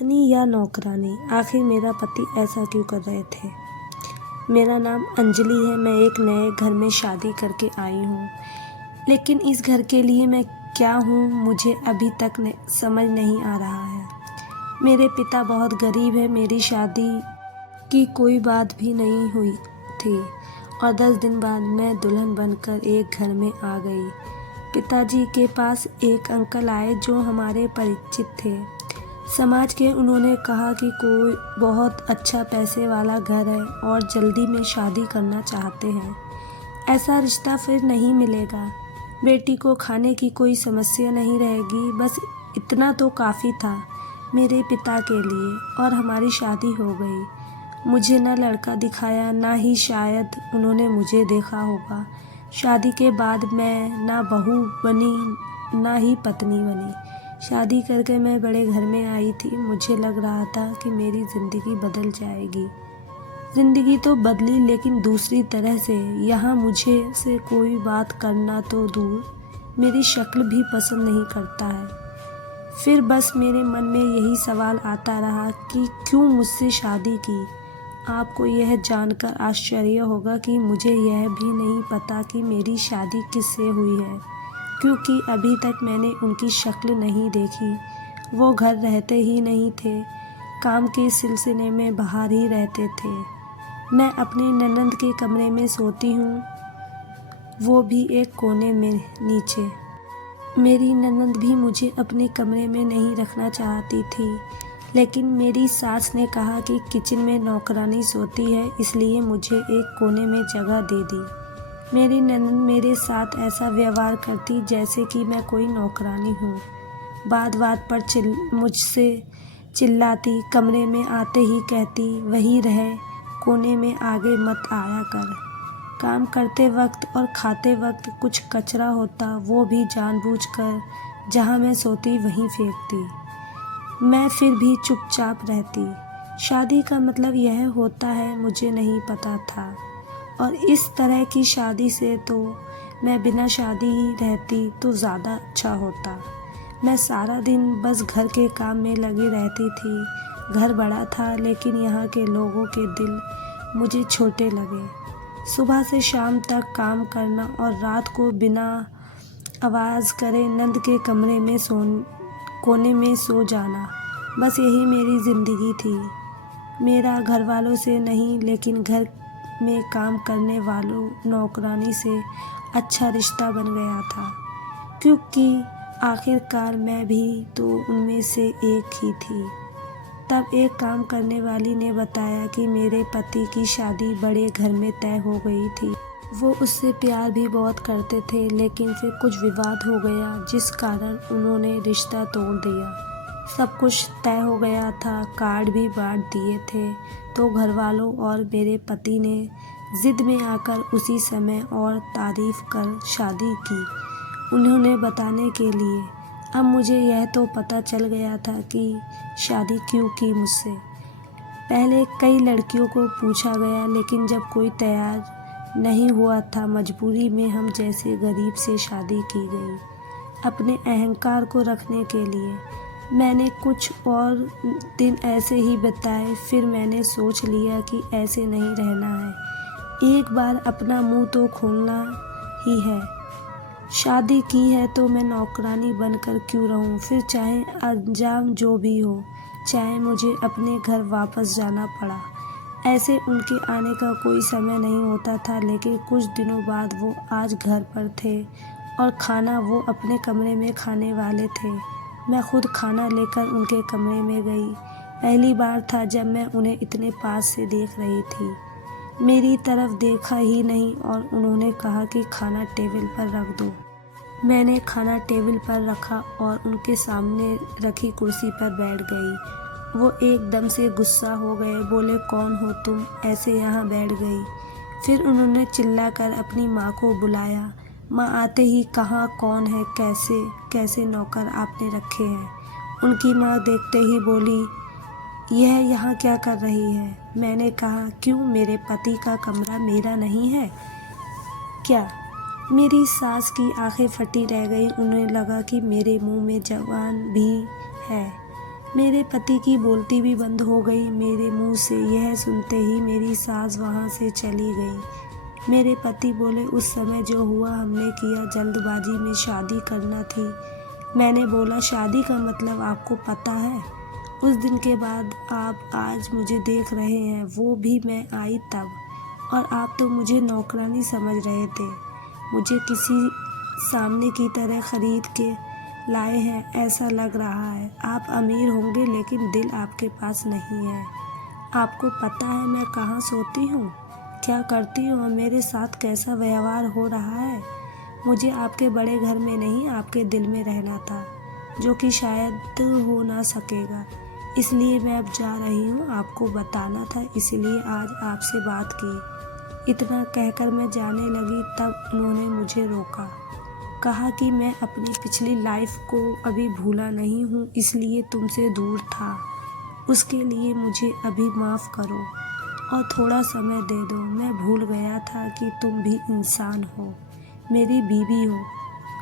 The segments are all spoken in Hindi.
पत्नी या नौकरानी, आखिर मेरा पति ऐसा क्यों कर रहे थे। मेरा नाम अंजलि है। मैं एक नए घर में शादी करके आई हूँ, लेकिन इस घर के लिए मैं क्या हूँ मुझे अभी तक समझ नहीं आ रहा है। मेरे पिता बहुत गरीब है। मेरी शादी की कोई बात भी नहीं हुई थी और 10 दिन बाद मैं दुल्हन बनकर एक घर में आ गई। पिताजी के पास एक अंकल आए जो हमारे परिचित थे। समाज के उन्होंने कहा कि कोई बहुत अच्छा पैसे वाला घर है और जल्दी में शादी करना चाहते हैं। ऐसा रिश्ता फिर नहीं मिलेगा। बेटी को खाने की कोई समस्या नहीं रहेगी। बस इतना तो काफ़ी था मेरे पिता के लिए और हमारी शादी हो गई। मुझे न लड़का दिखाया, ना ही शायद उन्होंने मुझे देखा होगा। शादी के बाद मैं ना बहू बनी ना ही पत्नी बनी। शादी करके मैं बड़े घर में आई थी। मुझे लग रहा था कि मेरी ज़िंदगी बदल जाएगी। ज़िंदगी तो बदली, लेकिन दूसरी तरह से। यहाँ मुझे से कोई बात करना तो दूर, मेरी शक्ल भी पसंद नहीं करता है। फिर बस मेरे मन में यही सवाल आता रहा कि क्यों मुझसे शादी की। आपको यह जानकर आश्चर्य होगा कि मुझे यह भी नहीं पता कि मेरी शादी किससे हुई है, क्योंकि अभी तक मैंने उनकी शक्ल नहीं देखी। वो घर रहते ही नहीं थे, काम के सिलसिले में बाहर ही रहते थे। मैं अपने ननंद के कमरे में सोती हूँ, वो भी एक कोने में नीचे। मेरी ननंद भी मुझे अपने कमरे में नहीं रखना चाहती थी, लेकिन मेरी सास ने कहा कि किचन में नौकरानी सोती है, इसलिए मुझे एक कोने में जगह दे दी। मेरी ननंद मेरे साथ ऐसा व्यवहार करती जैसे कि मैं कोई नौकरानी हूँ। बात बात पर मुझसे चिल्लाती, कमरे में आते ही कहती वही रहे, कोने में आगे मत आया कर। काम करते वक्त और खाते वक्त कुछ कचरा होता, वो भी जानबूझकर जहाँ मैं सोती वहीं फेंकती। मैं फिर भी चुपचाप रहती। शादी का मतलब यह होता है, मुझे नहीं पता था। और इस तरह की शादी से तो मैं बिना शादी ही रहती तो ज़्यादा अच्छा होता। मैं सारा दिन बस घर के काम में लगी रहती थी। घर बड़ा था, लेकिन यहाँ के लोगों के दिल मुझे छोटे लगे। सुबह से शाम तक काम करना और रात को बिना आवाज़ करे नंद के कमरे में कोने में सो जाना, बस यही मेरी ज़िंदगी थी। मेरा घर वालों से नहीं, लेकिन घर में काम करने वालों नौकरानी से अच्छा रिश्ता बन गया था, क्योंकि आखिरकार मैं भी तो उनमें से एक ही थी। तब एक काम करने वाली ने बताया कि मेरे पति की शादी बड़े घर में तय हो गई थी। वो उससे प्यार भी बहुत करते थे, लेकिन फिर कुछ विवाद हो गया, जिस कारण उन्होंने रिश्ता तोड़ दिया। सब कुछ तय हो गया था, कार्ड भी बांट दिए थे, तो घर वालों और मेरे पति ने जिद में आकर उसी समय और तारीफ कर शादी की, उन्होंने बताने के लिए। अब मुझे यह तो पता चल गया था कि शादी क्यों की मुझसे। पहले कई लड़कियों को पूछा गया, लेकिन जब कोई तैयार नहीं हुआ था, मजबूरी में हम जैसे गरीब से शादी की गई, अपने अहंकार को रखने के लिए। मैंने कुछ और दिन ऐसे ही बिताए, फिर मैंने सोच लिया कि ऐसे नहीं रहना है। एक बार अपना मुंह तो खोलना ही है। शादी की है तो मैं नौकरानी बनकर क्यों रहूं, फिर चाहे अंजाम जो भी हो, चाहे मुझे अपने घर वापस जाना पड़ा। ऐसे उनके आने का कोई समय नहीं होता था, लेकिन कुछ दिनों बाद वो आज घर पर थे और खाना वो अपने कमरे में खाने वाले थे। मैं खुद खाना लेकर उनके कमरे में गई। पहली बार था जब मैं उन्हें इतने पास से देख रही थी। मेरी तरफ देखा ही नहीं और उन्होंने कहा कि खाना टेबल पर रख दो। मैंने खाना टेबल पर रखा और उनके सामने रखी कुर्सी पर बैठ गई। वो एकदम से गुस्सा हो गए, बोले कौन हो तुम, ऐसे यहाँ बैठ गई। फिर उन्होंने चिल्लाकर अपनी माँ को बुलाया। माँ आते ही कहा कौन है, कैसे कैसे नौकर आपने रखे हैं। उनकी माँ देखते ही बोली यह यहाँ क्या कर रही है। मैंने कहा क्यों, मेरे पति का कमरा मेरा नहीं है क्या। मेरी सास की आंखें फटी रह गई। उन्हें लगा कि मेरे मुंह में जबान भी है, मेरे पति की बोलती भी बंद हो गई मेरे मुंह से। यह सुनते ही मेरी सांस वहाँ से चली गई। मेरे पति बोले, उस समय जो हुआ हमने किया, जल्दबाजी में शादी करना थी। मैंने बोला, शादी का मतलब आपको पता है? उस दिन के बाद आप आज मुझे देख रहे हैं, वो भी मैं आई तब, और आप तो मुझे नौकरानी समझ रहे थे। मुझे किसी सामने की तरह खरीद के लाए हैं ऐसा लग रहा है। आप अमीर होंगे लेकिन दिल आपके पास नहीं है। आपको पता है मैं कहाँ सोती हूँ, क्या करती हूँ और मेरे साथ कैसा व्यवहार हो रहा है। मुझे आपके बड़े घर में नहीं, आपके दिल में रहना था, जो कि शायद हो ना सकेगा। इसलिए मैं अब जा रही हूँ, आपको बताना था, इसलिए आज आपसे बात की। इतना कहकर मैं जाने लगी तब उन्होंने मुझे रोका। कहा कि मैं अपनी पिछली लाइफ को अभी भूला नहीं हूँ, इसलिए तुमसे दूर था। उसके लिए मुझे अभी माफ़ करो और थोड़ा समय दे दो। मैं भूल गया था कि तुम भी इंसान हो, मेरी बीवी हो।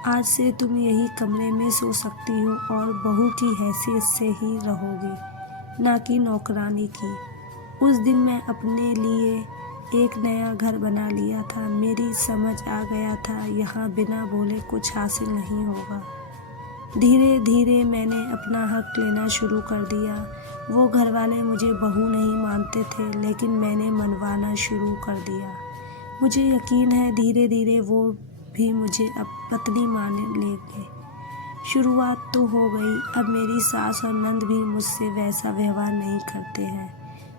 आज से तुम यही कमरे में सो सकती हो और बहू की हैसियत से ही रहोगी, ना कि नौकरानी की। उस दिन मैं अपने लिए एक नया घर बना लिया था। मेरी समझ आ गया था यहाँ बिना बोले कुछ हासिल नहीं होगा। धीरे धीरे मैंने अपना हक लेना शुरू कर दिया। वो घर वाले मुझे बहू नहीं मानते थे, लेकिन मैंने मनवाना शुरू कर दिया। मुझे यकीन है धीरे धीरे वो भी मुझे अब पत्नी मानने लेंगे। शुरुआत तो हो गई, अब मेरी सास और नंद भी मुझसे वैसा व्यवहार नहीं करते हैं,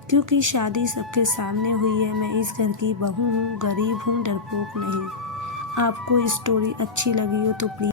क्योंकि शादी सबके सामने हुई है। मैं इस घर की बहू हूँ, गरीब हूँ, डरपोक नहीं। आपको स्टोरी अच्छी लगी हो तो प्लीज़